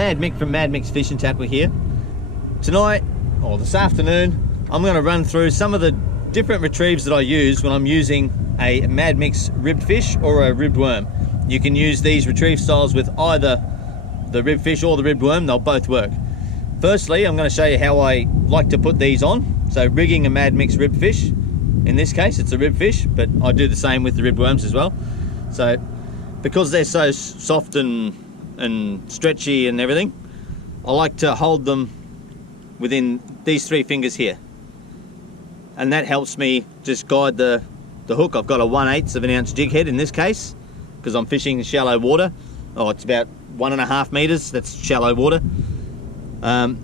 Madmic from Madmic's Fish and Tackle here. Tonight, or this afternoon, I'm going to run through some of the different retrieves that I use when I'm using a Madmic's ribbed fish or a ribbed worm. You can use these retrieve styles with either the ribbed fish or the ribbed worm, they'll both work. Firstly, I'm going to show you how I like to put these on. So rigging a Madmic's ribbed fish, in this case it's a ribbed fish, but I do the same with the ribbed worms as well. So because they're so soft and stretchy and everything, I like to hold them within these 3 fingers here, and that helps me just guide the hook. I've got a 1/8 of an ounce jig head in this case because I'm fishing in shallow water. Oh, it's about 1.5 meters. That's shallow water. So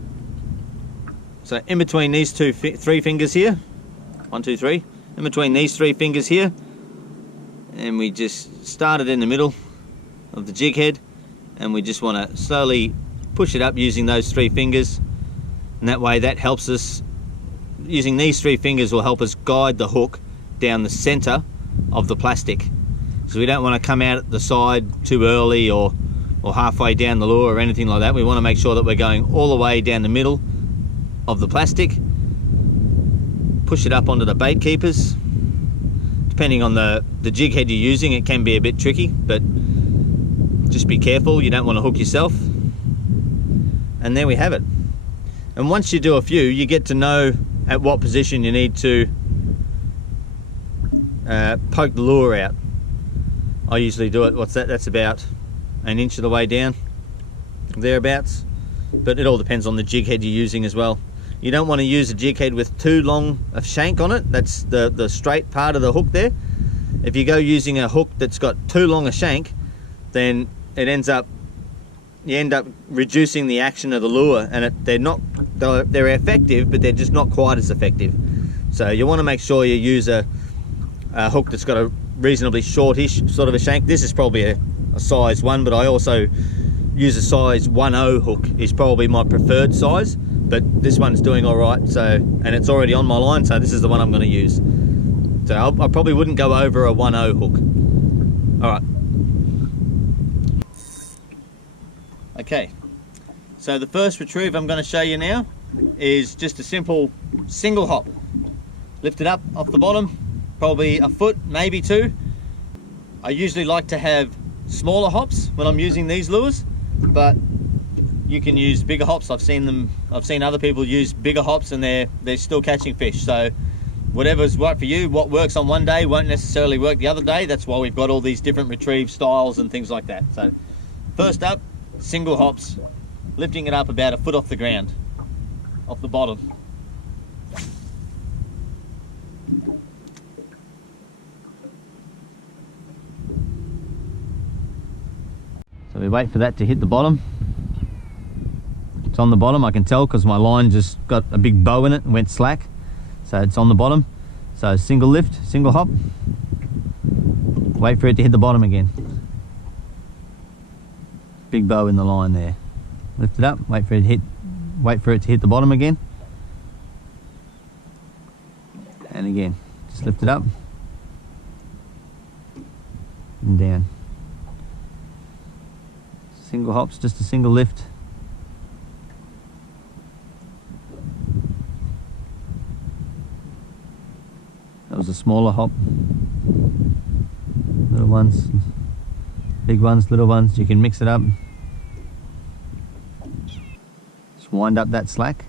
in between these 3 fingers here, 1, 2, 3, in between these 3 fingers here, and we just start it in the middle of the jig head, and we just want to slowly push it up using those 3 fingers, and that way that helps us. Using these 3 fingers will help us guide the hook down the center of the plastic, so we don't want to come out at the side too early or halfway down the lure or anything like that. We want to make sure that we're going all the way down the middle of the plastic. Push it up onto the bait keepers. Depending on the jig head you're using, it can be a bit tricky, but just be careful, you don't want to hook yourself. And there we have it. And once you do a few, you get to know at what position you need to poke the lure out. I usually do it, that's about 1 inch of the way down, thereabouts, but it all depends on the jig head you're using as well. You don't want to use a jig head with too long a shank on it. That's the straight part of the hook there. If you go using a hook that's got too long a shank, then you end up reducing the action of the lure, and they're effective, but they're just not quite as effective. So you want to make sure you use a hook that's got a reasonably shortish sort of a shank. This is probably a size 1, but I also use a size 1/0 hook is probably my preferred size, but this one's doing all right. So, and it's already on my line, so this is the one I'm going to use. So I probably wouldn't go over a 1/0 hook. All right. Okay, so the first retrieve I'm going to show you now is just a simple single hop. Lift it up off the bottom, probably a foot, maybe 2. I usually like to have smaller hops when I'm using these lures, but you can use bigger hops. I've seen other people use bigger hops and they're still catching fish. So whatever's right for you, what works on one day won't necessarily work the other day. That's why we've got all these different retrieve styles and things like that. So first up, single hops, lifting it up about a foot off the ground, off the bottom. So we wait for that to hit the bottom. It's on the bottom, I can tell because my line just got a big bow in it and went slack. So it's on the bottom. So single lift, single hop. Wait for it to hit the bottom again. Big bow in the line there. Lift it up, wait for it to hit the bottom again. And again, just lift it up and down. Single hops, just a single lift. That was a smaller hop. Little ones, big ones, little ones, you can mix it up. Just wind up that slack.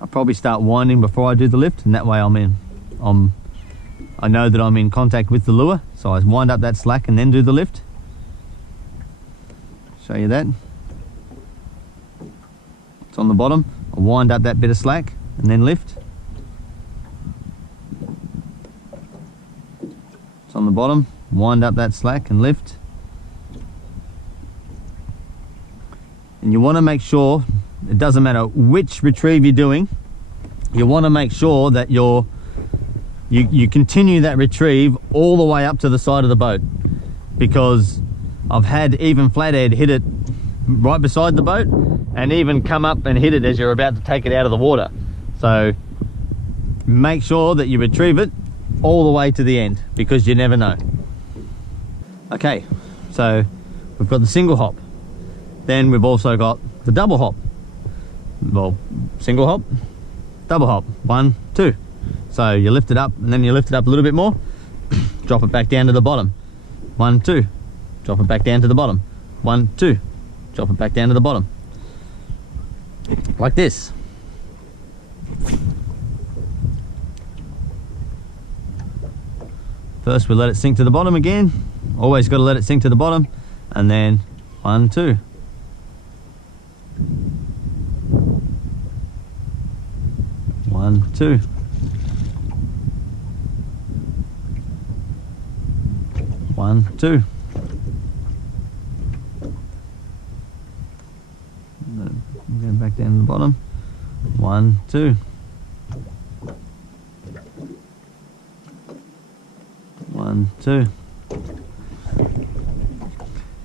I'll probably start winding before I do the lift, and that way I know that I'm in contact with the lure, so I wind up that slack and then do the lift. Show you that. It's on the bottom. I'll wind up that bit of slack and then lift. It's on the bottom. Wind up that slack and lift. And you want to make sure, it doesn't matter which retrieve you're doing, you want to make sure that you continue that retrieve all the way up to the side of the boat, because I've had even Flathead hit it right beside the boat and even come up and hit it as you're about to take it out of the water. So make sure that you retrieve it all the way to the end, because you never know. Okay, so we've got the single hop. Then we've also got the double hop. Well, single hop, double hop, 1, 2. So you lift it up and then you lift it up a little bit more, drop it back down to the bottom, 1, 2, drop it back down to the bottom, 1, 2, drop it back down to the bottom, like this. First we let it sink to the bottom again, always got to let it sink to the bottom, and then 1, 2. 1, 2. 1, 2. Go back down to the bottom. 1, 2. 1, 2.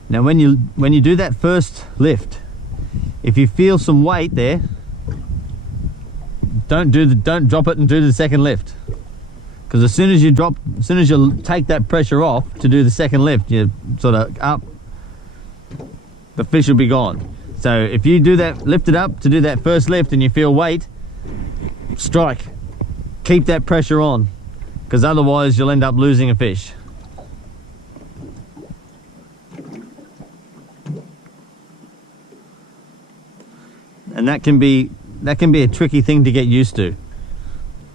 Now when you do that first lift, if you feel some weight there, don't drop it and do the second lift, because as soon as you take that pressure off to do the second lift, you sort of up, the fish will be gone. So if you do that, lift it up to do that first lift and you feel weight, strike, keep that pressure on, because otherwise you'll end up losing a fish. And that can be a tricky thing to get used to,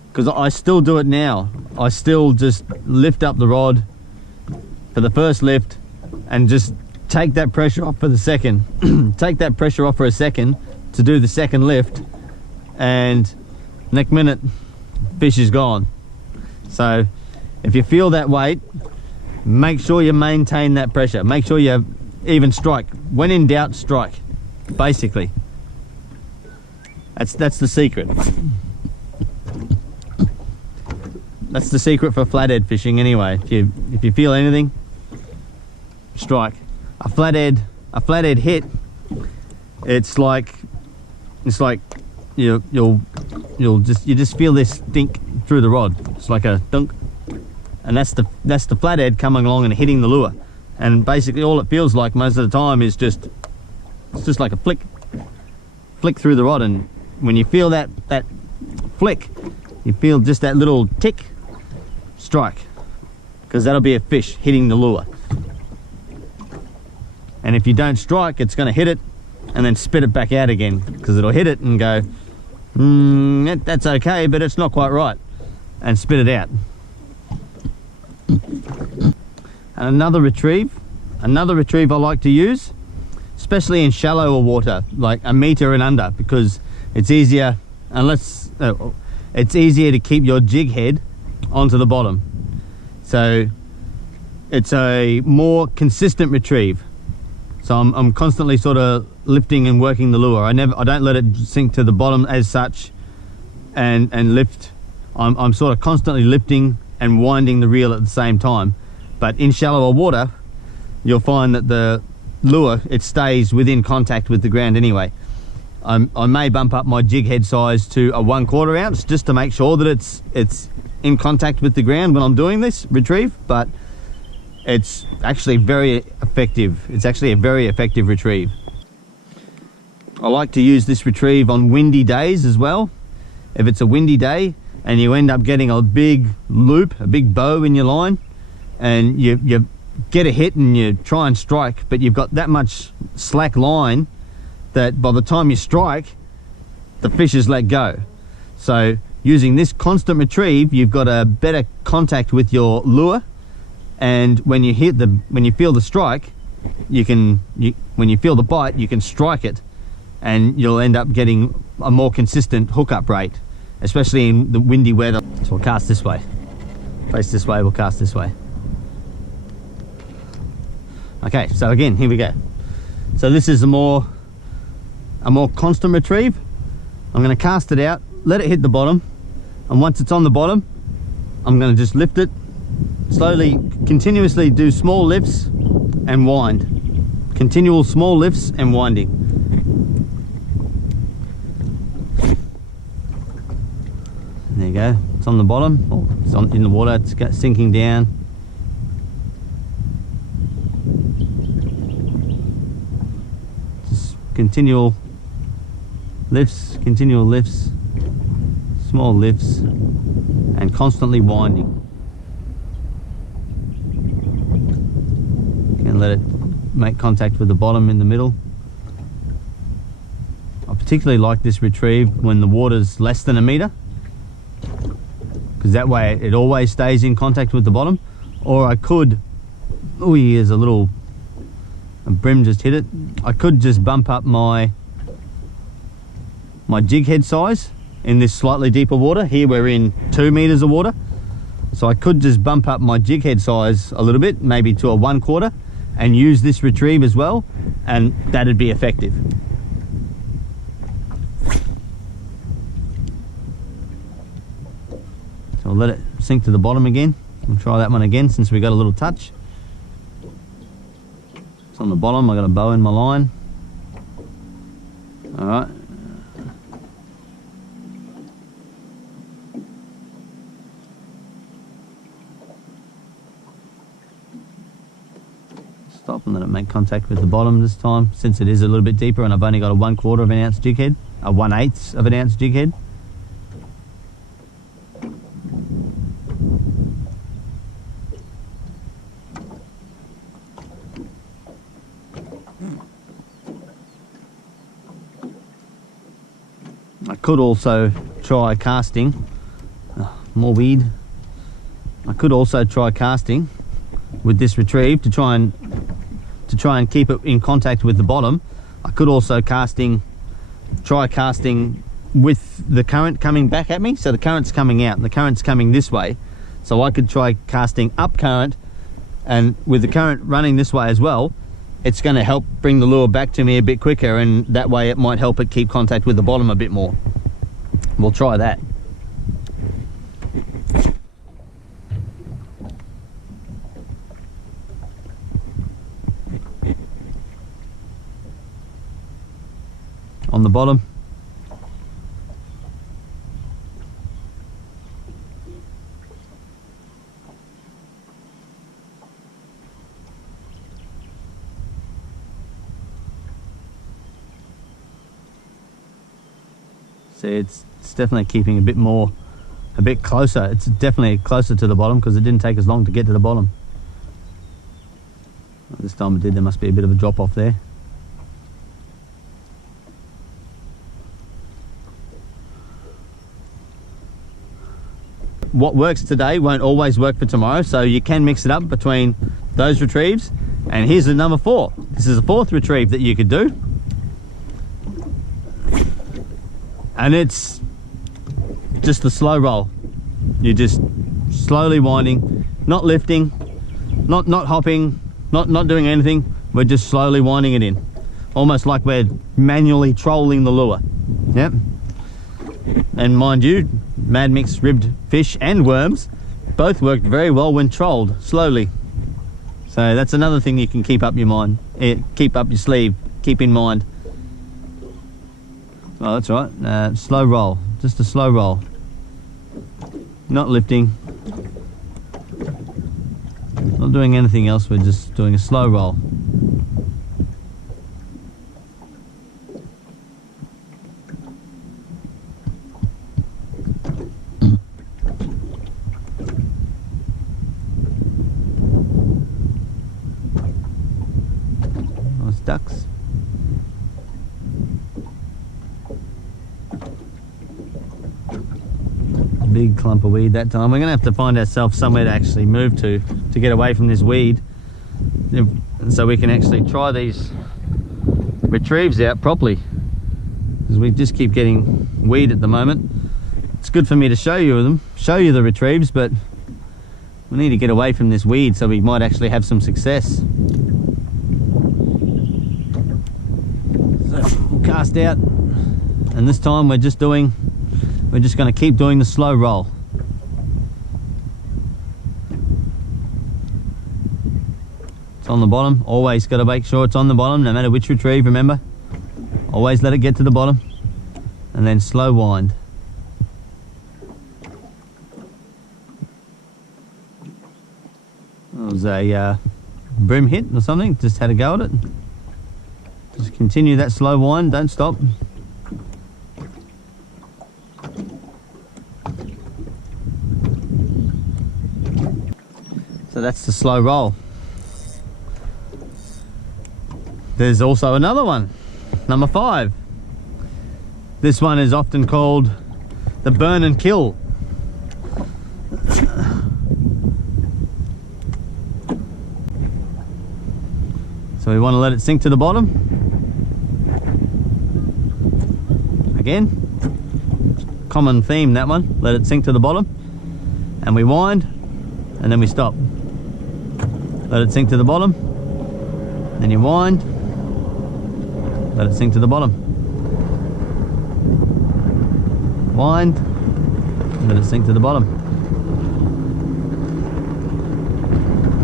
because I still do it now. I still just lift up the rod for the first lift and just take that pressure off for the second. Take that pressure off for a second to do the second lift, and next minute fish is gone. So if you feel that weight, make sure you maintain that pressure. Make sure you even strike. When in doubt, strike, basically. That's the secret. That's the secret for flathead fishing anyway. If you feel anything, strike. A flathead hit, it's like you just feel this dink through the rod. It's like a dunk, and that's the flathead coming along and hitting the lure. And basically all it feels like most of the time is it's just like a flick through the rod. And when you feel that flick, you feel just that little tick, strike, because that'll be a fish hitting the lure. And if you don't strike, it's going to hit it and then spit it back out again, because it'll hit it and go, that's okay, but it's not quite right, and spit it out. And another retrieve I like to use, especially in shallower water, like 1 meter and under, because it's easier, it's easier to keep your jig head onto the bottom. So it's a more consistent retrieve. So I'm constantly sort of lifting and working the lure. I don't let it sink to the bottom as such and lift. I'm sort of constantly lifting and winding the reel at the same time. But in shallower water, you'll find that the lure, it stays within contact with the ground anyway. I may bump up my jig head size to a 1/4 ounce just to make sure that it's in contact with the ground when I'm doing this retrieve, but it's actually very effective. It's actually a very effective retrieve. I like to use this retrieve on windy days as well. If it's a windy day and you end up getting a big loop, a big bow in your line, and you get a hit and you try and strike, but you've got that much slack line that by the time you strike, the fish is let go. So using this constant retrieve, you've got a better contact with your lure, and when you feel the strike, when you feel the bite, you can strike it, and you'll end up getting a more consistent hookup rate, especially in the windy weather. So we'll cast this way, face this way, we'll cast this way. Okay, so again, here we go. So this is a more constant retrieve. I'm going to cast it out, let it hit the bottom, and once it's on the bottom, I'm going to just lift it slowly, continuously do small lifts and wind. Continual small lifts and winding. There you go, it's on the bottom, or it's in the water, it's sinking down. Just continual lifts, small lifts, and constantly winding. And let it make contact with the bottom in the middle. I particularly like this retrieve when the water's less than a metre, because that way it always stays in contact with the bottom. Or I could, oh, here's a brim just hit it. I could just bump up my jig head size in this slightly deeper water. Here we're in 2 meters of water, so I could just bump up my jig head size a little bit, maybe to a 1/4, and use this retrieve as well, and that'd be effective. So I'll let it sink to the bottom again. We'll try that one again since we got a little touch. It's on the bottom. I got a bow in my line. All right. Stop and let it make contact with the bottom this time, since it is a little bit deeper and I've only got a 1/4 of an ounce jig head, a 1/8 of an ounce jig head. I could also try casting, more weed. I could also try casting with this retrieve to try and keep it in contact with the bottom. I could also try casting with the current coming back at me. So the current's coming out and the current's coming this way. So I could try casting up current, and with the current running this way as well, it's going to help bring the lure back to me a bit quicker, and that way it might help it keep contact with the bottom a bit more. We'll try that. On the bottom. See, it's definitely keeping a bit closer. It's definitely closer to the bottom because it didn't take as long to get to the bottom. This time it did. There must be a bit of a drop off there. What works today won't always work for tomorrow, so you can mix it up between those retrieves. And here's the number 4. This is a 4th retrieve that you could do. And it's just a slow roll. You're just slowly winding, not lifting, not hopping, not doing anything. We're just slowly winding it in, almost like we're manually trolling the lure. Yep. And mind you, Madmic's ribbed fish and worms both worked very well when trolled slowly. So that's another thing you can keep up your mind, keep up your sleeve, keep in mind. Oh, that's right. Slow roll, just a slow roll. Not lifting, not doing anything else. We're just doing a slow roll. Nice ducks. Big clump of weed that time. We're gonna have to find ourselves somewhere to actually move to get away from this weed, so we can actually try these retrieves out properly, because we just keep getting weed at the moment. It's good for me to show you the retrieves, but we need to get away from this weed so we might actually have some success. So we'll cast out, and this time we're just going to keep doing the slow roll. It's on the bottom. Always got to make sure it's on the bottom, no matter which retrieve, remember. Always let it get to the bottom, and then slow wind. It was a brim hit or something, just had a go at it. Just Continue that slow wind, don't stop. So that's the slow roll. There's also another one, number 5. This one is often called the burn and kill. So we want to let it sink to the bottom. Again, common theme, that one. Let it sink to the bottom. And we wind, and then we stop. Let it sink to the bottom. Then you wind. Let it sink to the bottom. Wind. Let it sink to the bottom.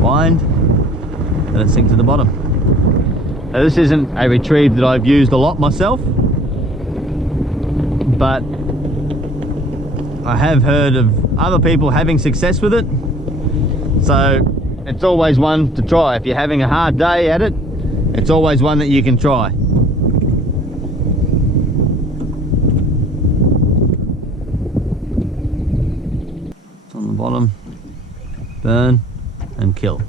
Wind. Let it sink to the bottom. Now, this isn't a retrieve that I've used a lot myself, but I have heard of other people having success with it. So it's always one to try. If you're having a hard day at it, it's always one that you can try. On the bottom, burn and kill.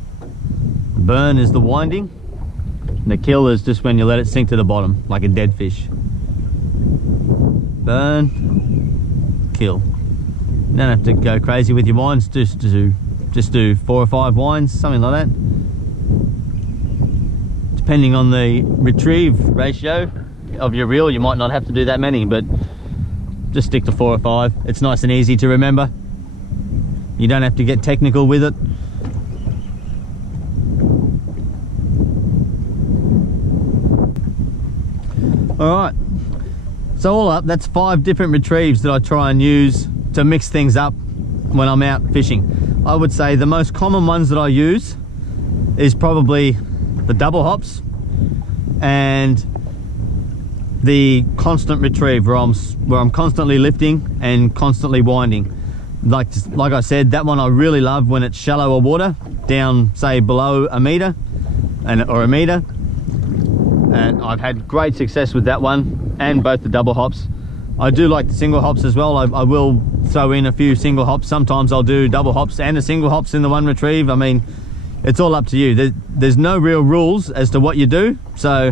The burn is the winding, and the kill is just when you let it sink to the bottom, like a dead fish. Burn, kill. You don't have to go crazy with your winds, just do 4 or 5 winds, something like that. Depending on the retrieve ratio of your reel, you might not have to do that many, but just stick to 4 or 5. It's nice and easy to remember. You don't have to get technical with it. Alright, so all up, that's 5 different retrieves that I try and use to mix things up when I'm out fishing. I would say the most common ones that I use is probably the double hops and the constant retrieve, where I'm constantly lifting and constantly winding. Like I said, that one I really love when it's shallower water, down say below a meter or a meter. And I've had great success with that one and both the double hops. I do like the single hops as well. I will throw in a few single hops. Sometimes I'll do double hops and a single hops in the one retrieve. I mean, it's all up to you. There's no real rules as to what you do. So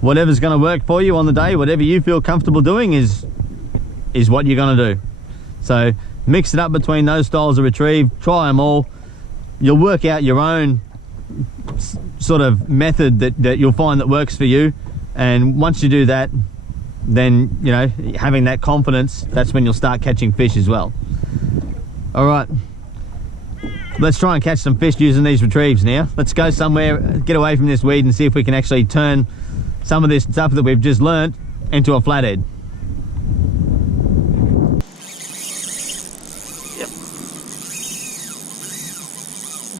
whatever's going to work for you on the day, whatever you feel comfortable doing is what you're going to do. So mix it up between those styles of retrieve, try them all. You'll work out your own sort of method that you'll find that works for you, and once you do that, then you know, having that confidence, that's when you'll start catching fish as well. All right, let's try and catch some fish using these retrieves now. Let's go somewhere, get away from this weed, and see if we can actually turn some of this stuff that we've just learnt into a flathead.